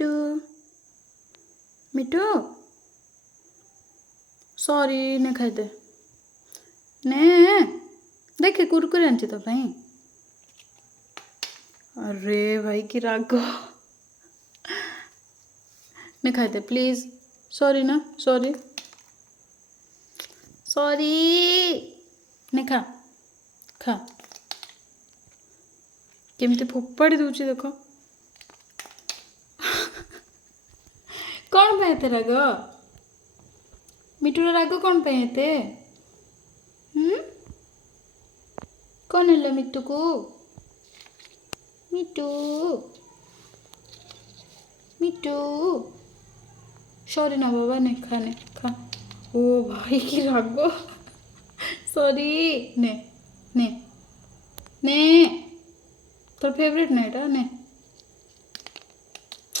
मिट्टू मिट्टू sorry ने खाइदे ने देखे कुरकुरे आनी तो भाई। अरे भाई की राग ने खाइदे प्लीज। सॉरी ना सॉरी सॉरी ने खा खा केमती फोपाड़ी दूची देख कौन पे राग मिठूर राग कौन पे कौन है मिट्टू को मिट्टू मिट्टू सॉरी ना बाबा ने खा ओ भाई की राग सॉरी ने ने ने तोर फेवरेट ना एटा ने